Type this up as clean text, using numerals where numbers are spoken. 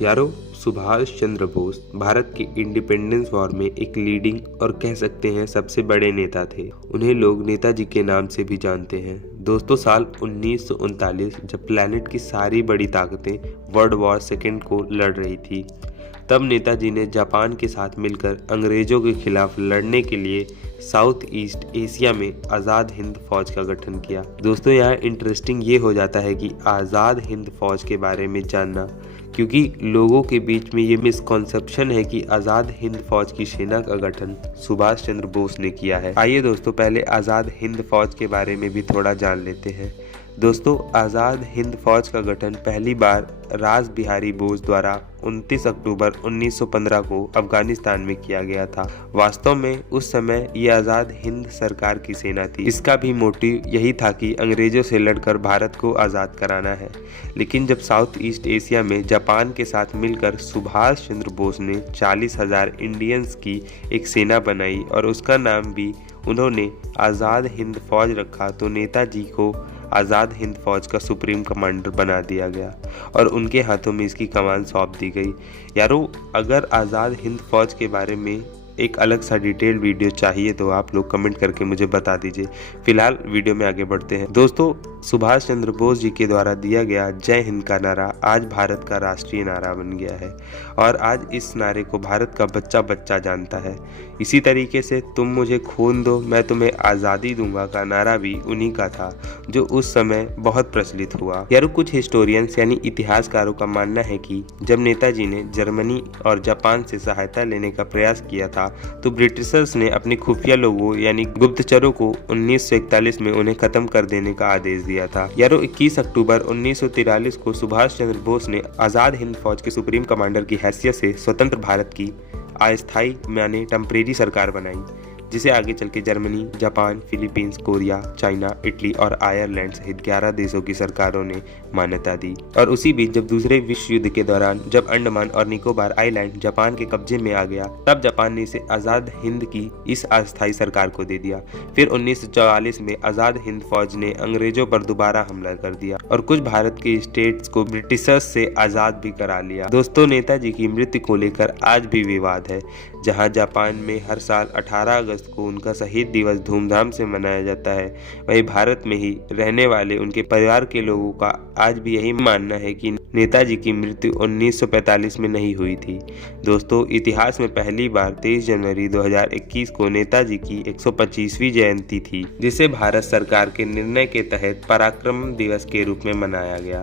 यारो, सुभाष चंद्र बोस भारत के independence war में एक लीडिंग और कह सकते हैं सबसे बड़े नेता थे। उन्हें लोग नेताजी के नाम से भी जानते हैं। दोस्तों, साल 1939 जब प्लेनेट की सारी बड़ी ताकतें वर्ल्ड वॉर सेकेंड को लड़ रही थी, तब नेताजी ने जापान के साथ मिलकर अंग्रेजों के खिलाफ लड़ने के लिए साउथ ईस्ट एशिया में आज़ाद हिंद फौज का गठन किया। दोस्तों, यहाँ इंटरेस्टिंग ये हो जाता है कि आज़ाद हिंद फौज के बारे में जानना, क्योंकि लोगों के बीच में ये मिसकॉन्सेप्शन है कि आज़ाद हिंद फौज की सेना का गठन सुभाष चंद्र बोस ने किया है। आइए दोस्तों, पहले आज़ाद हिंद फौज के बारे में भी थोड़ा जान लेते हैं। दोस्तों, आज़ाद हिंद फौज का गठन पहली बार रास बिहारी बोस द्वारा 29 अक्टूबर 1915 को अफगानिस्तान में किया गया था। वास्तव में उस समय ये आज़ाद हिंद सरकार की सेना थी। इसका भी मोटिव यही था कि अंग्रेजों से लड़कर भारत को आज़ाद कराना है। लेकिन जब साउथ ईस्ट एशिया में जापान के साथ मिलकर सुभाष चंद्र बोस ने 40,000 इंडियंस की एक सेना बनाई और उसका नाम भी उन्होंने आज़ाद हिंद फौज रखा, तो नेताजी को आज़ाद हिंद फौज का सुप्रीम कमांडर बना दिया गया और उनके हाथों में इसकी कमान सौंप दी गई। यारों, अगर आज़ाद हिंद फौज के बारे में एक अलग सा डिटेल वीडियो चाहिए तो आप लोग कमेंट करके मुझे बता दीजिए। फिलहाल वीडियो में आगे बढ़ते हैं। दोस्तों, सुभाष चंद्र बोस जी के द्वारा दिया गया जय हिंद का नारा आज भारत का राष्ट्रीय नारा बन गया है और आज इस नारे को भारत का बच्चा बच्चा जानता है। इसी तरीके से तुम मुझे खून दो मैं तुम्हें आज़ादी दूंगा का नारा भी उन्हीं का था, जो उस समय बहुत प्रचलित हुआ। यार, कुछ हिस्टोरियंस यानी इतिहासकारों का मानना है कि जब नेताजी ने जर्मनी और जापान से सहायता लेने का प्रयास किया था, तो ब्रिटिशर्स ने अपने खुफिया लोगों यानी गुप्तचरों को 1941 में उन्हें खत्म कर देने का आदेश दिया था। यारो, 21 अक्टूबर 1943 को सुभाष चंद्र बोस ने आज़ाद हिंद फौज के सुप्रीम कमांडर की हैसियत से स्वतंत्र भारत की अस्थायी माने टेम्परेरी सरकार बनाई, जिसे आगे चल के Germany, Japan, Philippines, Korea, China, Italy और आयरलैंड सहित 11 देशों की सरकारों ने मान्यता दी। और उसी बीच जब दूसरे विश्व युद्ध के दौरान जब अंडमान और निकोबार आइलैंड जापान के कब्जे में आ गया, तब जापान ने इसे आज़ाद हिंद की इस अस्थायी सरकार को दे दिया। फिर 1944 में आज़ाद हिंद फौज ने अंग्रेजों पर दोबारा हमला कर दिया और कुछ भारत के स्टेट्स को ब्रिटिशर्स से आज़ाद भी करा लिया। दोस्तों, नेताजी की मृत्यु को लेकर आज भी विवाद है। जहां जापान में हर साल 18 अगस्त को उनका शहीद दिवस धूमधाम से मनाया जाता है, वहीं भारत में ही रहने वाले उनके परिवार के लोगों का आज भी यही मानना है कि नेताजी की मृत्यु 1945 में नहीं हुई थी। दोस्तों, इतिहास में पहली बार 23 जनवरी 2021 को नेताजी की 125वीं जयंती थी, जिसे भारत सरकार के निर्णय के तहत पराक्रम दिवस के रूप में मनाया गया।